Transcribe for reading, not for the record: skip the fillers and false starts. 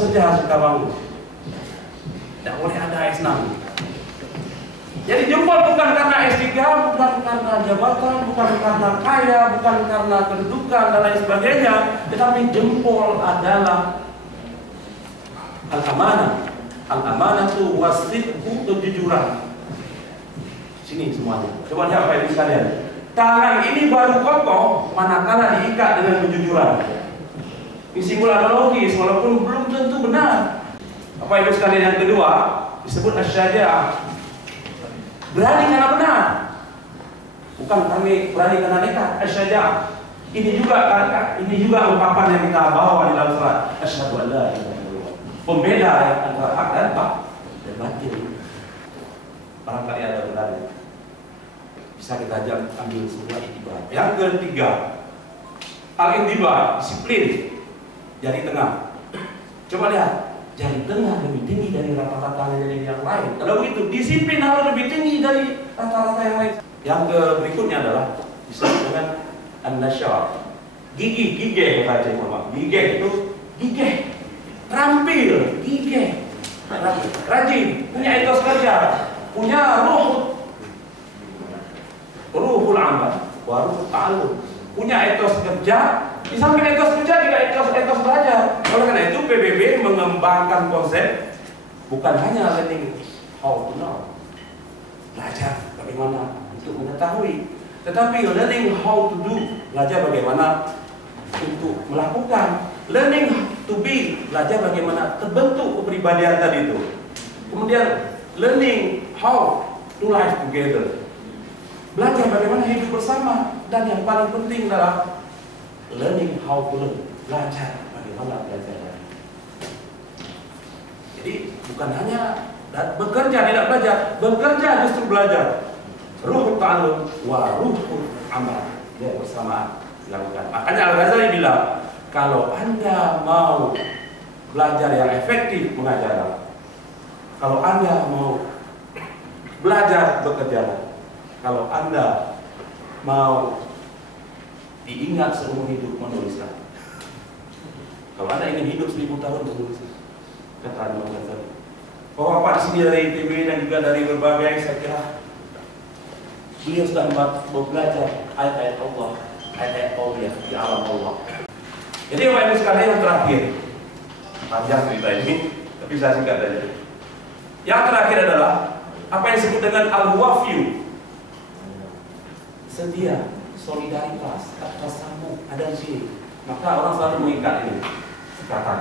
saja harus kita bangun. Tidak boleh ada S6. Jadi jempol bukan karena S3, bukan karena jabatan, bukan karena kaya, bukan karena kedudukan dan lain sebagainya, tetapi jempol adalah al-amanah. Al-amanah itu wasidqu, kejujuran. Sini semuanya. Coba lihat Bapak Ibu sekalian. Tangan ini baru kokoh manakala diikat dengan kejujuran. Ini simbol analogis walaupun belum tentu benar. Bapak Ibu sekalian, yang kedua disebut asy-syaja'ah. Berani karena benar. Bukan kami berani karena nekat. Asy-syaja'ah. Ini juga ungkapan yang kita bawa di dalam surat asyhadu an la ilaha illallah. Pembeda antara hak dan batil. Barangkali ada benarnya. Bisa kita ambil semua iktibar. Yang ketiga, al-intiba, disiplin. Jari tengah. Coba lihat, jari tengah lebih tinggi dari rata-rata yang lain. Kalau begitu, disiplin harus lebih tinggi dari rata-rata yang lain. Yang berikutnya adalah disebut dengan an-nasyar. Gigih kata Imam. Gigih itu gigih, terampil, gigih, rajin, punya etos kerja, punya ruhul amal, ruhul ta'allum, punya etos kerja. Di samping etos kerja juga etos belajar. Oleh karena itu PBB mengembangkan konsep bukan hanya learning how to know, belajar bagaimana untuk mengetahui, tetapi learning how to do, belajar bagaimana untuk melakukan, learning to be, belajar bagaimana terbentuk kepribadian tadi itu. Kemudian learning how to live together, belajar bagaimana hidup bersama, dan yang paling penting adalah learning how to learn, belajar bagaimana belajar. Jadi bukan hanya bekerja tidak belajar, bekerja justru belajar. Ruhul ta'allum wa ruhul amal, dia bersamaan dilakukan. Makanya Al-Ghazali bilang, kalau Anda mau belajar yang efektif, mengajar. Kalau Anda mau belajar, bekerja. Kalau Anda mau diingat seumur hidup, menulislah. Kalau Anda ingin hidup 1000 tahun, menulislah. Kata Imam Ghazali. Bahwa Pak di sini dari ITB dan juga dari berbagai, saya kira beliau sudah belajar ayat-ayat Allah, ayat-ayat Allah di alam Allah. Jadi Bapak Ibu sekalian, yang terakhir, panjang cerita ini, tapi saya singkat saja. Yang terakhir adalah apa yang disebut dengan al-wafyu, setia, solidaritas, tasamuh, ada di sini. Maka orang selalu mengikat ini ikatan.